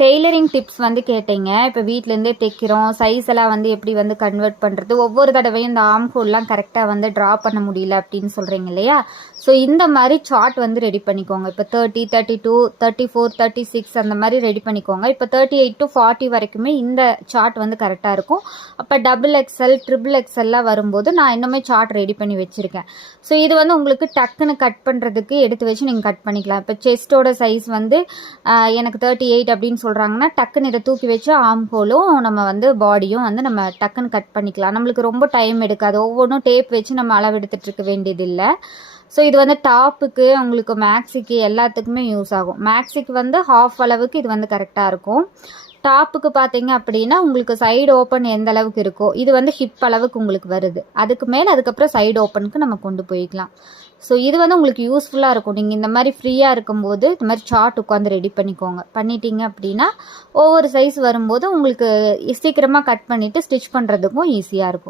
Tailoring tips வந்து கேட்டீங்க. இப்போ வீட்டிலேருந்தே தைக்கிறோம், சைஸ் எல்லாம் வந்து எப்படி வந்து கன்வெர்ட் பண்ணுறது, ஒவ்வொரு தடவையும் இந்த ஆர்ம் ஹோல்லாம் கரெக்டாக வந்து ட்ரா பண்ண முடியல அப்படின்னு சொல்கிறீங்க இல்லையா? ஸோ இந்த மாதிரி சார்ட் வந்து ரெடி பண்ணிக்கோங்க. இப்போ 30, 32, 34, 36 அந்த மாதிரி ரெடி பண்ணிக்கோங்க. இப்போ 38 to 40 வரைக்குமே இந்த சார்ட் வந்து கரெக்டாக இருக்கும். அப்போ XXL, XXLலாம் வரும்போது நான் இன்னுமே சார்ட் ரெடி பண்ணி வச்சுருக்கேன். ஸோ இது வந்து உங்களுக்கு டக்குன்னு கட் பண்ணுறதுக்கு எடுத்து வச்சு நீங்கள் கட் பண்ணிக்கலாம். இப்போ செஸ்ட்டோட சைஸ் வந்து எனக்கு 38 அப்படின்னு சொல்கிறாங்கன்னா டக்குன்னு இதை தூக்கி வச்சு ஆர்ம் ஹோலும் நம்ம வந்து பாடியும் வந்து நம்ம டக்குன்னு கட் பண்ணிக்கலாம். நம்மளுக்கு ரொம்ப டைம் எடுக்காது. ஒவ்வொன்றும் டேப் வச்சு நம்ம அளவு எடுத்துகிட்டு இருக்க வேண்டியதில்லை. ஸோ இது வந்து டாப்புக்கு உங்களுக்கு மேக்ஸிக்கு எல்லாத்துக்குமே யூஸ் ஆகும். மேக்ஸிக்கு வந்து ஹாஃப் அளவுக்கு இது வந்து கரெக்டாக இருக்கும். டாப்புக்கு பார்த்தீங்க அப்படின்னா உங்களுக்கு சைடு ஓப்பன் எந்த அளவுக்கு இருக்கோ இது வந்து ஹிப் அளவுக்கு உங்களுக்கு வருது. அதுக்கு மேலே அதுக்கப்புறம் சைடு ஓப்பனுக்கு நம்ம கொண்டு போய்க்கலாம். ஸோ இது வந்து உங்களுக்கு யூஸ்ஃபுல்லாக இருக்கும். நீங்கள் இந்த மாதிரி ஃப்ரீயாக இருக்கும்போது இந்த மாதிரி சார்ட் உட்காந்து ரெடி பண்ணிக்கோங்க. பண்ணிட்டீங்க அப்படின்னா ஒவ்வொரு சைஸ் வரும்போது உங்களுக்கு சீக்கிரமாக கட் பண்ணிவிட்டு ஸ்டிச் பண்ணுறதுக்கும் ஈஸியாக இருக்கும்.